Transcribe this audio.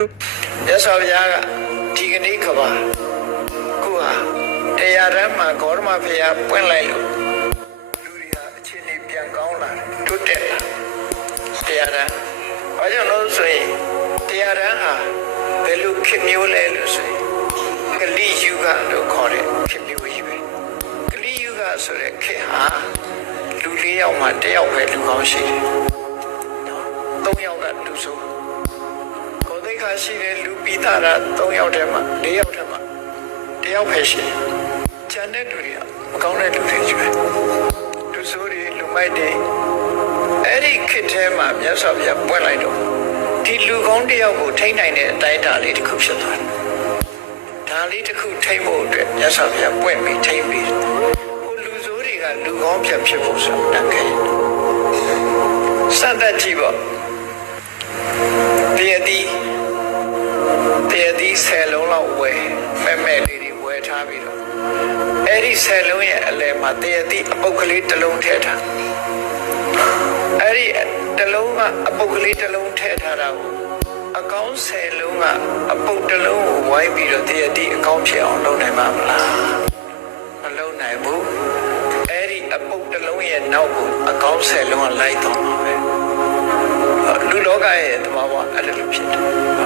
မြတ်စွာဘုရားကဒီကနေ့ကဘာခုဟာတရားဓမ္မဂေါရမဘုရားပွင့်လိုက်လို့လူတွေဟာအခြေအနေပြန်ကောင်းလာတယ်တိုးတက်လာတရားဓမ္မဘာကြောင့်လို့ဆိုရင်တရားဓမ္မဟာဘယ်လိုခေတ်မျိုးလဲလို့ဆိုရင်ကလိယုဂလို့ခေါ်တဲ့ခေတ်မျိုးကြီးပဲကလိယုဂဆိုတဲ့ခေတ်ဟာလူ၄ယောက်မှ၁ယောက်ပဲလူကောင်းရှိတယ်၃ယောက်ကလူဆိုးခါရှိတဲ့လူပိသားတာ3ယောက်တည်းမှာ4ယောက်တည်းမှာ1ယောက်ပဲရှိတယ်။ကျန်တဲ့လူတွေကမကောင်းတဲ့လူတွေကြီးပဲ။လူဆိုးတွေလူမိုက်တွေအဲ့ဒီခေတ်ထဲမှာမြတ်စွာဘုရားပွင့်လိုက်တော့ဒီလူကောင်းတယောက်ကိုထိန်းနိုင်တဲ့အတိုင်းအတာလေးတစ်ခုဖြစ်သွားတယ်။ဒါလေးတစ်ခုထိန်းဖို့အတွက်မြတ်စွာဘုရားပွင့်ပြီးထိန်းပြီးဟိုလူဆိုးတွေကလူကောင်းဖြစ်ဖို့ဆိုတာတကယ်စသတ်ကြည့်ပေါ့ဒီဆယ်လုံးလောက်ဝယ်မဲ့လေးတွေဝယ်ထားပြီးတော့အဲ့ဒီဆယ်လုံးရဲ့အလယ်မှာတရတိအပုတ်ကလေးတစ်လုံးထည့်ထားအဲ့ဒီတစ်လုံးကအပုတ်ကလေးတစ်လုံးထည့်ထားတာကိုအကောင်းဆယ်လုံးကအပုတ်တစ်လုံးကိုဝိုင်းပြီးတော့တရတိအကောင်းဖြစ်အောင်လုပ်နိုင်မှာမလားမလုပ်နိုင်ဘူးအဲ့ဒီအပုတ်တစ်လုံးရဲ့နောက်ကိုအကောင်းဆယ်လုံးကလိုက်တော့မှာပဲလူလောကရဲ့သဘာဝအဲ့လိုဖြစ်တယ်